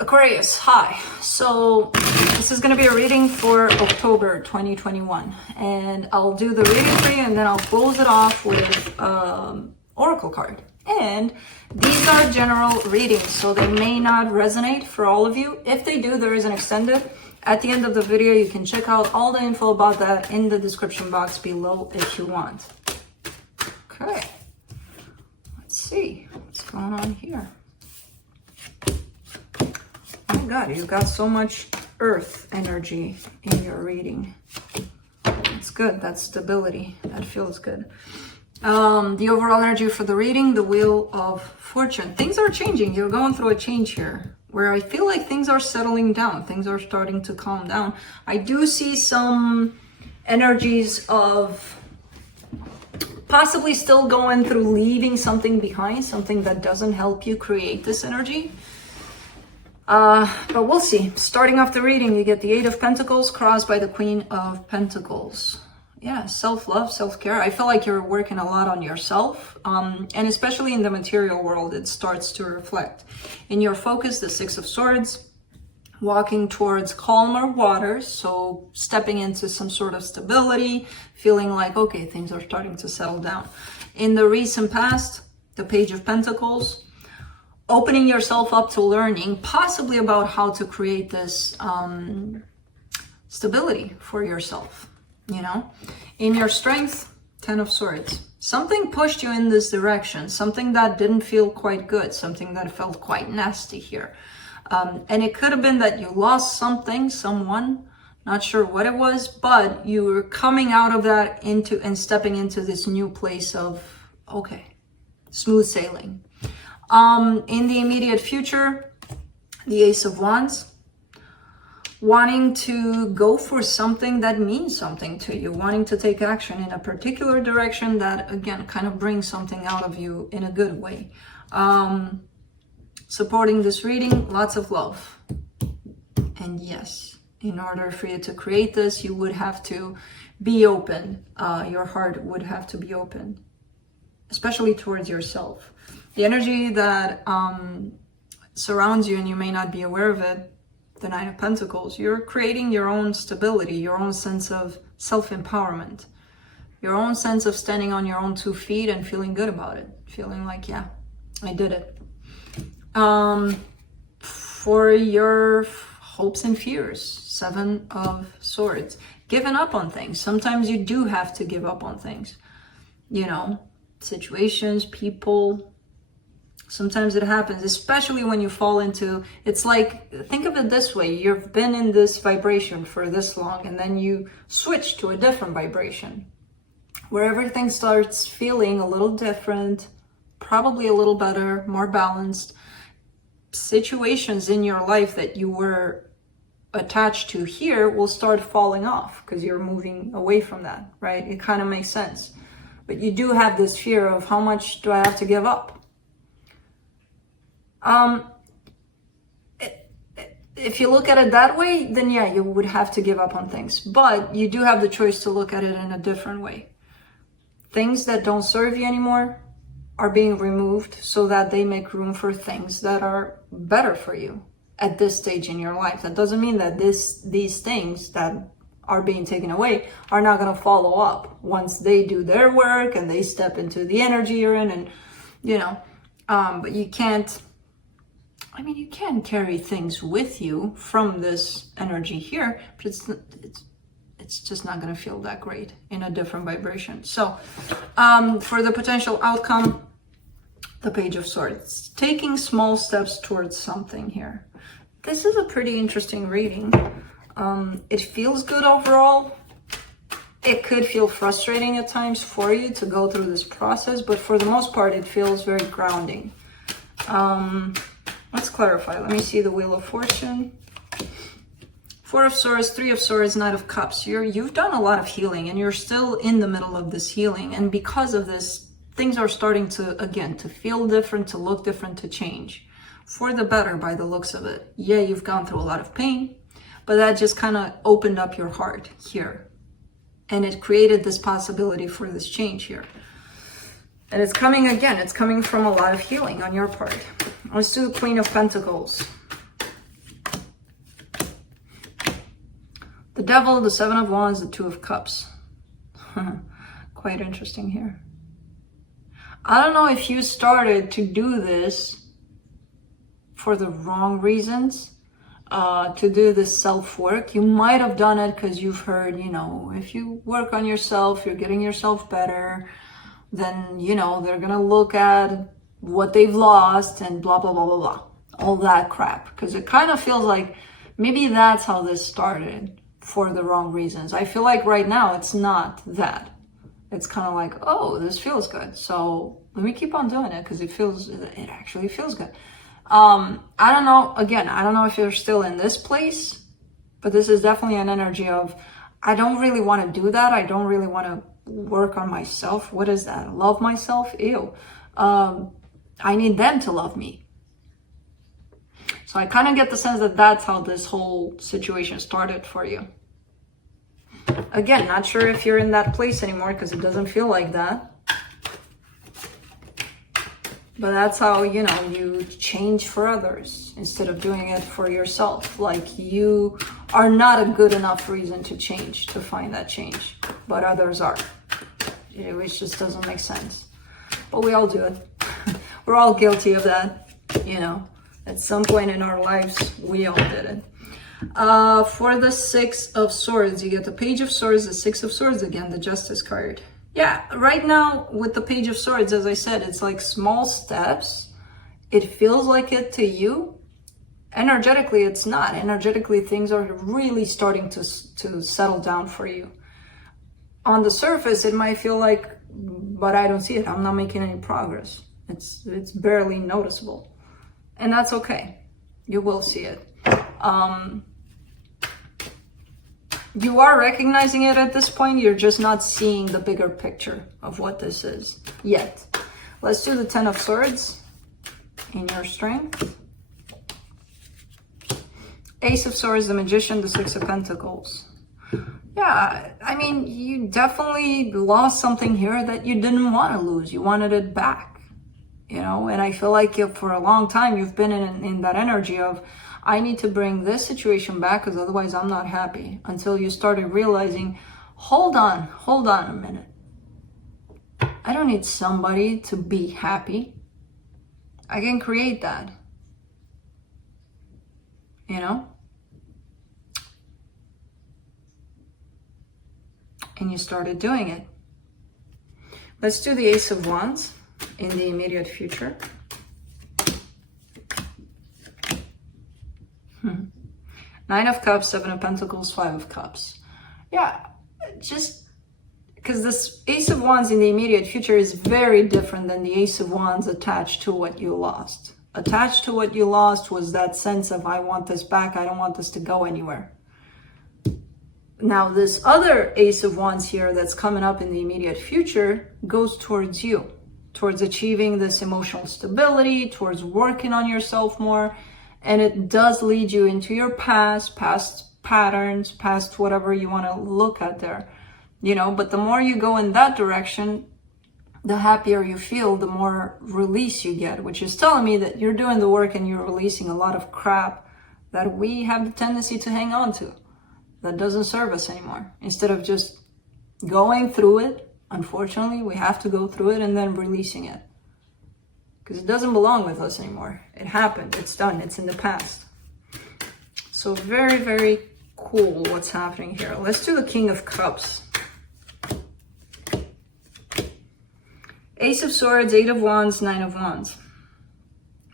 Aquarius, hi. So this is going to be a reading for October 2021, and I'll do the reading for you and then I'll close it off with oracle card. And these are general readings, so they may not resonate for all of you. If they do, there is an extended. At the end of the video, you can check out all the info about that in the description box below if you want. Okay, let's see what's going on here. Oh my God, you've got so much earth energy in your reading. It's good. That's stability. That feels good. The overall energy for the reading, the Wheel of Fortune. Things are changing. You're going through a change here where I feel like things are settling down. Things are starting to calm down. I do see some energies of possibly still going through leaving something behind, something that doesn't help you create this energy. But we'll see. Starting off the reading, you get the Eight of Pentacles crossed by the Queen of Pentacles. Yeah, self-love, self-care. I feel like you're working a lot on yourself. And especially in the material world, it starts to reflect. In your focus, the Six of Swords, walking towards calmer waters. So stepping into some sort of stability, feeling like, okay, things are starting to settle down. In the recent past, the Page of Pentacles, opening yourself up to learning, possibly about how to create this stability for yourself, you know? In your strength, Ten of Swords. Something pushed you in this direction, something that didn't feel quite good, something that felt quite nasty here. And it could have been that you lost something, someone, not sure what it was, but you were coming out of that into and stepping into this new place of, okay, smooth sailing. In the immediate future, the Ace of Wands, wanting to go for something that means something to you, wanting to take action in a particular direction that, again, kind of brings something out of you in a good way. Supporting this reading, lots of love. And yes, in order for you to create this, you would have to be open. Your heart would have to be open, especially towards yourself. The energy that surrounds you, and you may not be aware of it, the Nine of Pentacles, you're creating your own stability, your own sense of self-empowerment, your own sense of standing on your own 2 feet and feeling good about it, feeling like, yeah, I did it. For your hopes and fears, Seven of Swords, giving up on things. Sometimes you do have to give up on things, you know, situations, people. Sometimes it happens, especially when you fall into, it's like, think of it this way, you've been in this vibration for this long and then you switch to a different vibration where everything starts feeling a little different, probably a little better, more balanced. Situations in your life that you were attached to here will start falling off because you're moving away from that, right? It kind of makes sense. But you do have this fear of how much do I have to give up? If you look at it that way, then yeah, you would have to give up on things. But you do have the choice to look at it in a different way. Things that don't serve you anymore are being removed so that they make room for things that are better for you at this stage in your life. That doesn't mean that these things that are being taken away are not going to follow up once they do their work and they step into the energy you're in, and you know, but you can't, I mean, you can carry things with you from this energy here, but it's just not going to feel that great in a different vibration. So for the potential outcome, the Page of Swords, taking small steps towards something here. This is a pretty interesting reading. It feels good overall. It could feel frustrating at times for you to go through this process, but for the most part, it feels very grounding. Let's clarify. Let me see the Wheel of Fortune. Four of Swords, Three of Swords, Knight of Cups. You've done a lot of healing and you're still in the middle of this healing. And because of this, things are starting to, again, to feel different, to look different, to change. For the better by the looks of it. Yeah, you've gone through a lot of pain, but that just kind of opened up your heart here. And it created this possibility for this change here. And it's coming again, it's coming from a lot of healing on your part. Let's do the Queen of Pentacles. Devil, the Seven of Wands, the Two of Cups. Quite interesting here. I don't know if you started to do this for the wrong reasons, to do this self-work. You might have done it because you've heard, you know, if you work on yourself, you're getting yourself better, then, you know, they're gonna look at what they've lost and blah, blah, blah, blah, blah. All that crap. Because it kind of feels like maybe that's how this started, for the wrong reasons. I feel like right now it's not that. It's kind of like, oh, this feels good, so let me keep on doing it because it actually feels good. I don't know, again, I don't know if you're still in this place, but this is definitely an energy of, I don't really want to do that. I don't really want to work on myself. What is that? Love myself? Ew. I need them to love me. So I kind of get the sense that that's how this whole situation started for you. Again, not sure if you're in that place anymore because it doesn't feel like that. But that's how, you know, you change for others instead of doing it for yourself. Like, you are not a good enough reason to change, to find that change, but others are. Which just doesn't make sense. But we all do it. We're all guilty of that, you know. At some point in our lives, we all did it. For the Six of Swords, you get the Page of Swords, the Six of Swords again, the Justice card. Yeah, right now with the Page of Swords, as I said, it's like small steps. It feels like it to you. Energetically, it's not. Energetically, things are really starting to settle down for you. On the surface, it might feel like, but I don't see it. I'm not making any progress. It's barely noticeable. And that's okay. You will see it. You are recognizing it at this point. You're just not seeing the bigger picture of what this is yet. Let's do the Ten of Swords in your strength. Ace of Swords, the Magician, the Six of Pentacles. Yeah, I mean, you definitely lost something here that you didn't want to lose. You wanted it back, you know? And I feel like for a long time, you've been in that energy of, I need to bring this situation back because otherwise I'm not happy, until you started realizing, hold on a minute. I don't need somebody to be happy. I can create that, you know? And you started doing it. Let's do the Ace of Wands in the immediate future. Nine of Cups, Seven of Pentacles, Five of Cups. Yeah, just because this Ace of Wands in the immediate future is very different than the Ace of Wands attached to what you lost. Attached to what you lost was that sense of, I want this back, I don't want this to go anywhere. Now, this other Ace of Wands here that's coming up in the immediate future goes towards you, towards achieving this emotional stability, towards working on yourself more. And it does lead you into your past patterns, past whatever you want to look at there, you know. But the more you go in that direction, the happier you feel, the more release you get, which is telling me that you're doing the work and you're releasing a lot of crap that we have the tendency to hang on to, that doesn't serve us anymore. Instead of just going through it, unfortunately, we have to go through it and then releasing it. Because it doesn't belong with us anymore. It happened, it's done, it's in the past. So very, very cool what's happening here. Let's do the King of Cups. Ace of Swords, Eight of Wands, Nine of Wands.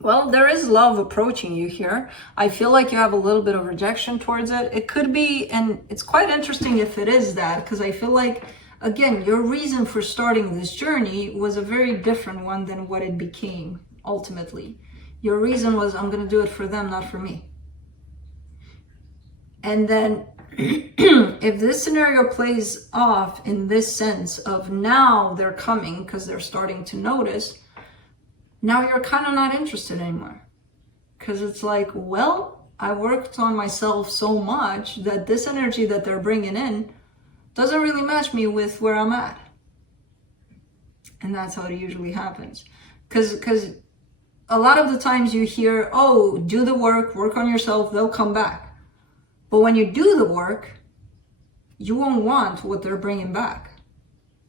Well, there is love approaching you here. I feel like you have a little bit of rejection towards it. It could be, and it's quite interesting if it is that, because I feel like, again, your reason for starting this journey was a very different one than what it became ultimately. Your reason was, I'm going to do it for them, not for me. And then if this scenario plays off in this sense of, now they're coming because they're starting to notice, now you're kind of not interested anymore. Because it's like, well, I worked on myself so much that this energy that they're bringing in doesn't really match me with where I'm at. And that's how it usually happens. Because a lot of the times you hear, oh, do the work on yourself, they'll come back. But when you do the work, you won't want what they're bringing back.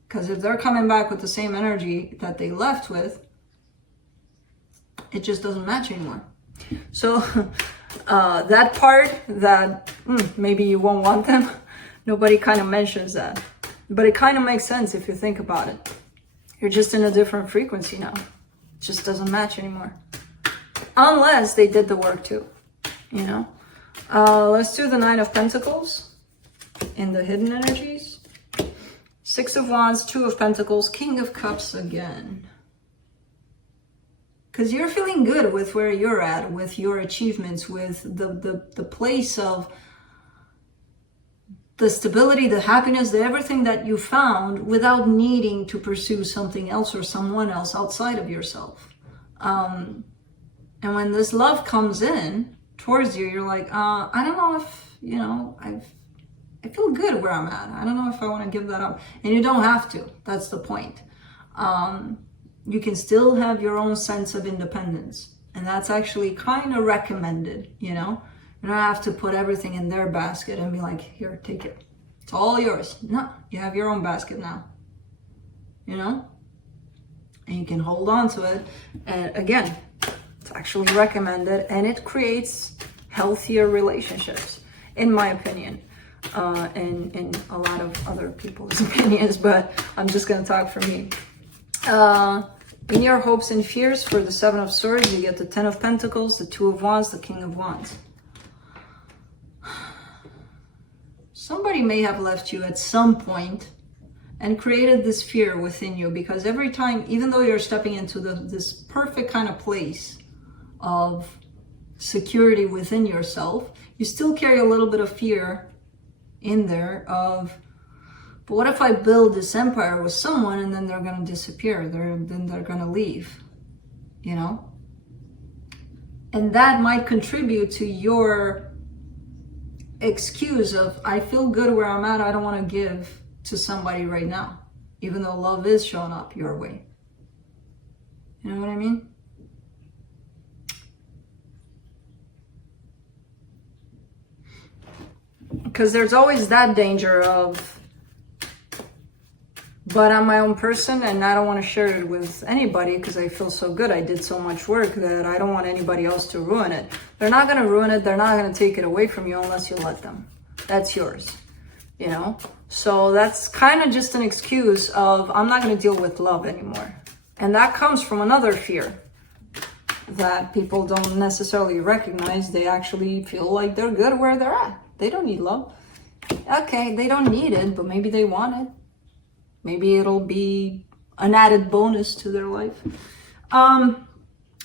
Because if they're coming back with the same energy that they left with, it just doesn't match anymore. So that part that maybe you won't want them, nobody kind of mentions that. But it kind of makes sense if you think about it. You're just in a different frequency now. It just doesn't match anymore. Unless they did the work too, you know. Let's do the Nine of Pentacles in the hidden energies. Six of Wands, Two of Pentacles, King of Cups again. Because you're feeling good with where you're at, with your achievements, with the place of the stability, the happiness, the everything that you found without needing to pursue something else or someone else outside of yourself. And when this love comes in towards you, you're like, I don't know if, you know, I feel good where I'm at. I don't know if I want to give that up. And you don't have to. That's the point. You can still have your own sense of independence. And that's actually kind of recommended, you know. You don't have to put everything in their basket and be like, here, take it. It's all yours. No, you have your own basket now. You know? And you can hold on to it. And again, it's actually recommended. And it creates healthier relationships, in my opinion. And in a lot of other people's opinions. But I'm just going to talk for me. In your hopes and fears for the Seven of Swords, you get the Ten of Pentacles, the Two of Wands, the King of Wands. Somebody may have left you at some point and created this fear within you, because every time, even though you're stepping into this perfect kind of place of security within yourself, you still carry a little bit of fear in there of, but what if I build this empire with someone and then they're going to disappear? Then they're going to leave, you know? And that might contribute to your excuse of, I feel good where I'm at, I don't want to give to somebody right now, even though love is showing up your way. You know what I mean? Because there's always that danger of, but I'm my own person and I don't want to share it with anybody because I feel so good. I did so much work that I don't want anybody else to ruin it. They're not going to ruin it. They're not going to take it away from you unless you let them. That's yours, you know? So that's kind of just an excuse of, I'm not going to deal with love anymore. And that comes from another fear that people don't necessarily recognize. They actually feel like they're good where they're at. They don't need love. Okay, they don't need it, but maybe they want it. Maybe it'll be an added bonus to their life.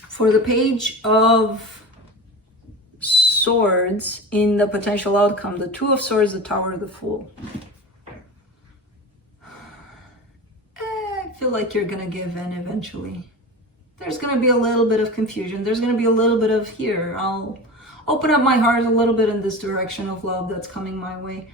For the Page of Swords in the potential outcome, the Two of Swords, the Tower, the Fool. I feel like you're going to give in eventually. There's going to be a little bit of confusion. There's going to be a little bit of, here, I'll open up my heart a little bit in this direction of love that's coming my way.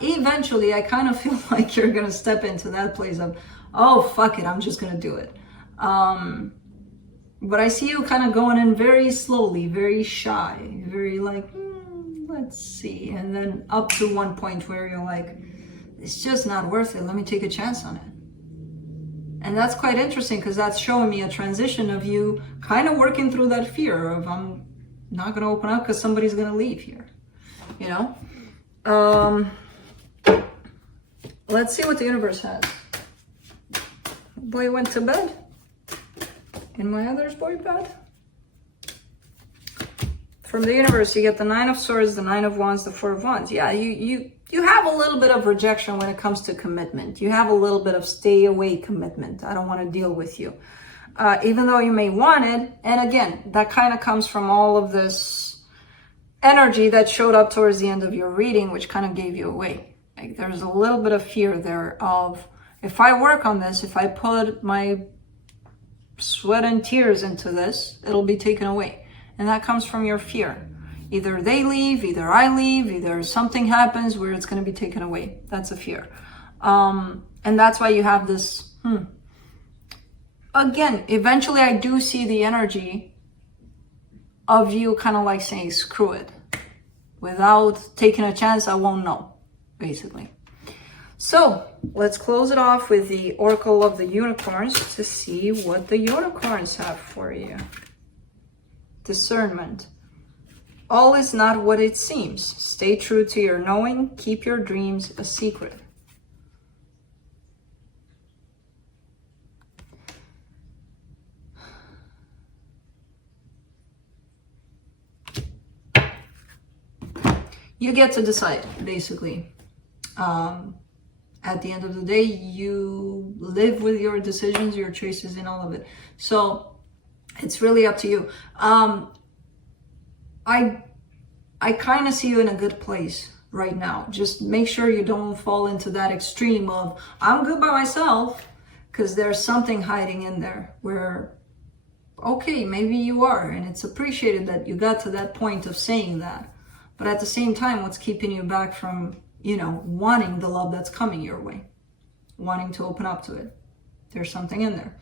Eventually, I kind of feel like you're going to step into that place of, oh, fuck it, I'm just going to do it. But I see you kind of going in very slowly, very shy, very like, let's see. And then up to one point where you're like, it's just not worth it. Let me take a chance on it. And that's quite interesting because that's showing me a transition of you kind of working through that fear of, I'm not going to open up because somebody's going to leave here, you know? Let's see what the universe has. Boy went to bed. In my other's boy bed. From the universe, you get the Nine of Swords, the Nine of Wands, the Four of Wands. Yeah, you have a little bit of rejection when it comes to commitment. You have a little bit of stay away commitment. I don't want to deal with you. Even though you may want it. And again, that kind of comes from all of this energy that showed up towards the end of your reading, which kind of gave you away. Like, there's a little bit of fear there of, if I work on this, if I put my sweat and tears into this, it'll be taken away. And that comes from your fear. Either they leave, either I leave, either something happens where it's going to be taken away. That's a fear. And that's why you have this, Again, eventually I do see the energy of you kind of like saying, screw it. Without taking a chance, I won't know. basically. So let's close it off with the Oracle of the Unicorns to see what the unicorns have for you. Discernment. All is not what it seems. Stay true to your knowing. Keep your dreams a secret. You get to decide, basically. At the end of the day, you live with your decisions, your choices, and all of it. So it's really up to you. I kind of see you in a good place right now. Just make sure you don't fall into that extreme of, I'm good by myself, because there's something hiding in there where, okay, maybe you are, and it's appreciated that you got to that point of saying that. But at the same time, what's keeping you back from, wanting the love that's coming your way, wanting to open up to it? There's something in there.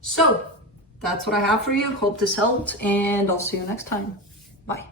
So that's what I have for you. Hope this helped, and I'll see you next time. Bye.